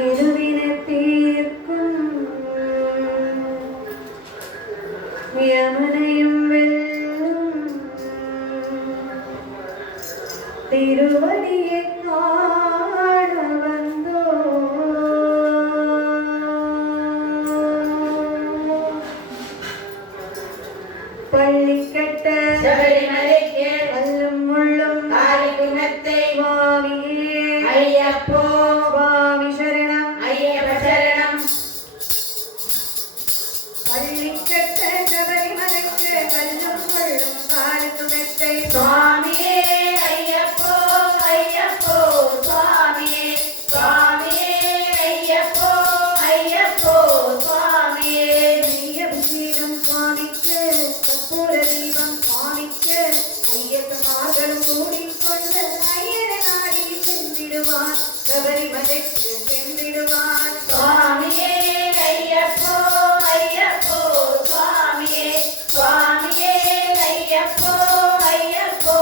இருவினத்தீர்க்கும் யமுனையும் வெல்லும் திருவடியை காண வந்தோ பள்ளிக்கட்ட சபரிமலைக்கு அல்லும் முள்ளும் காளிகுணத்தை சுவாமியே ஐயப்போ சுவாமி சரணம் ஐயப்ப சரணம். பள்ளிக்கட்ட சபரிமலைக்கு கல்லும் முள்ளும் காலுக்கு மெத்தை சுவாமியே ஐயப்போ ஐயப்போ சுவாமியே சுவாமியே ஐயப்போ ஐயப்போ சுவாமியே. நெய் அபிஷேகம் சுவாமிக்கு கற்பூர தீபம் சுவாமிக்கு ஐயப்பமார்களும் கூடிக்கொண்டு ஐயர நாடி சென்றிடுவான் சபரிமலைக்கு சென்றிடுவான் சுவாமியே ஐயப்போ ஐயப்போ சுவாமியே சுவாமியே ஐயப்போ ஐயப்போ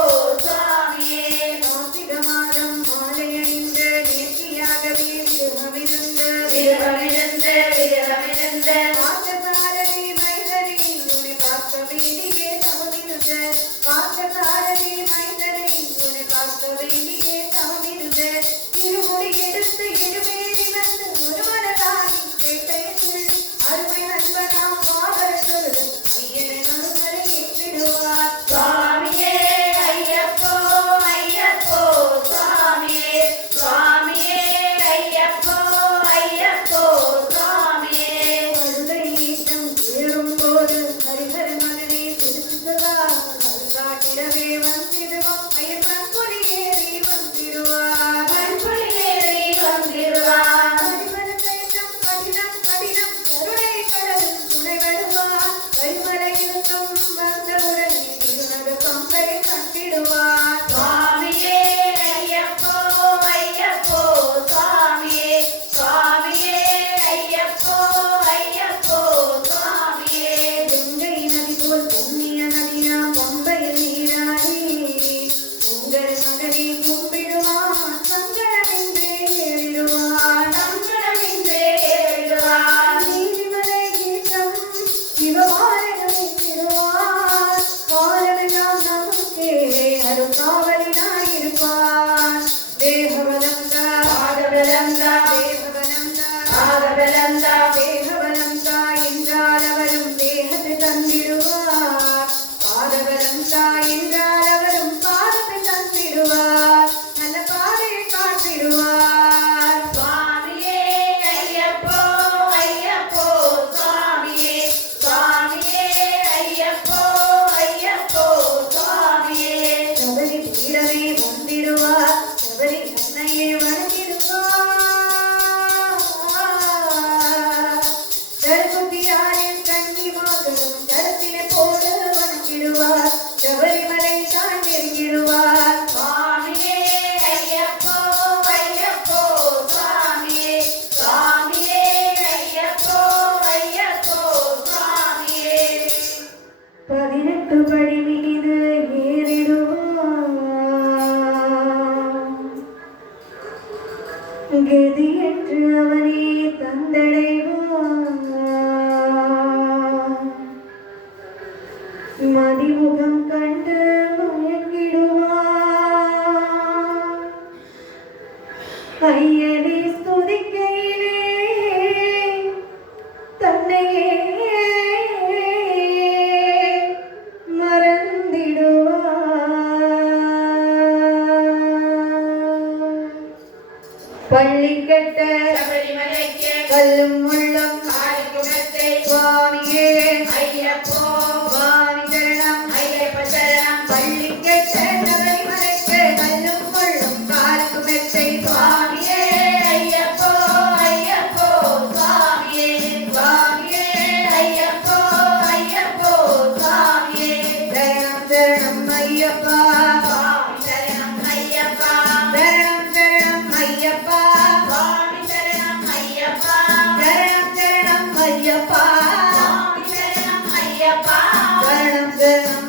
சுவாமியே. கார்த்திக மாதம் மாலை அணிந்து நேர்த்தியாகவே விருகமிருந்து விருகமிழந்த விருகமிழந்த பார்த்தசாரதி மைந்தனை உன்னை பார்க்க வேண்டியே தவமிருந்த பார்த்தசாரதி மைந்தனை உன்னை பார்க்க வேண்டியே தவமிருந்த திருமுடி எடுத்து இருவேடி வந்து ஒருவனதாகி கேட்டையில் அருமை நண்பனாம் பாவர சொல்லுது ஐயனை நடுவரை ஏற்றிடுவார் சுவாமியே ஐயப்போ ஐயப்போ சுவாமியே சுவாமியே ஐயப்போ ஐயப்போ சுவாமியே. கருதை நீட்டம் ஏறும்போது ஹரிஹர மகனே திருசுதா காட்டிடவே வந்திடுவோம் ஐயப்பன் கொடியேறி வந்திடுவார் மண்புலியேறி வந்திடுவான் கரிமல கைத்தம் கடினம் கடினம் கருணை கடலில் துணை வருவார் கரிமலை இருக்கும் வந்தவுடனே திருநடு கம்பை கண்டிடுவார் சுவாமியே ஐயப்போ ஐயப்போ சுவாமியே சுவாமியே ஐயப்போ ஐயப்போ சுவாமியே. கங்கை நதி போல் புண்ணிய நதியா பம்பையில் நீராடி உங்கள் மகனை கும்பிடுவான் சங்கடமின்றே ஏறிடுவான் சங்கடமின்றே ஏறிடுவான் நீதிமலை கீதம் சிவபாலனை திடுவான் காலமெல்லாம் நமக்கே அருக்காவலினாயிருப்பான் தேகபலந்தா பாதபலந்தா தேகபலந்தா பாதபலந்தா தேகபலந்தா என்றால் அவரும் தேகத்தை தந்திடுவார் பாதபலந்தா என்றால் அவரும் பாதத்தை தந்திடுவார் நல்ல பாதையை காட்டிடுவார் சுவாமியே ஐயப்போ ஐயப்போ சுவாமியே சுவாமியே ஐயப்போ ஐயப்போ சுவாமியே. சபரி பீடமே வந்திடுவார் சபரி அன்னையே வணங்கிடுவார் சரகுத்தியாரின் கன்னிமார்களும் சரத்திலே போடு வணங்கிடுவார் சபரிமலை தாண்டிடுவார் சுவாமியே ஐயப்போ ஐயப்போ சுவாமியே சுவாமியே ஐயப்போ ஐயப்போ சுவாமியே. 18 படி மீது ஏறிடுவார் கதி என்று அவனே தந்தடைவார் மதிமுகம் கண்டு மயங்கிடுவார் ஐயனை ஸ்துதிக்கையிலே தன்னையே மறந்திடுவார் பள்ளிக்கட்ட சபரிமலைக்கு கல்லும் முள்ளும் காளிகுணத்தை சுவாமியே ஐயப்போ சுவாமி சரணம் ஐயப்ப சரணம். பள்ளிக்கட்ட சபரிமலைக்கு கல்லும் முள்ளும் காலுக்கு மெத்தை சுவாமியே ஐயப்போ ஐயப்போ சுவாமியே சுவாமியே ஐயப்போ ஐயப்போ சுவாமியே. சரணம் சரணம் ஐயப்பா சுவாமி சரணம் ஐயப்பா சரணம் சரணம் ஐயப்பா சுவாமி சரணம் ஐயப்பா சரணம் சரணம் ஐயப்பா சுவாமி சரணம் ஐயப்பா சரணம் சரணம்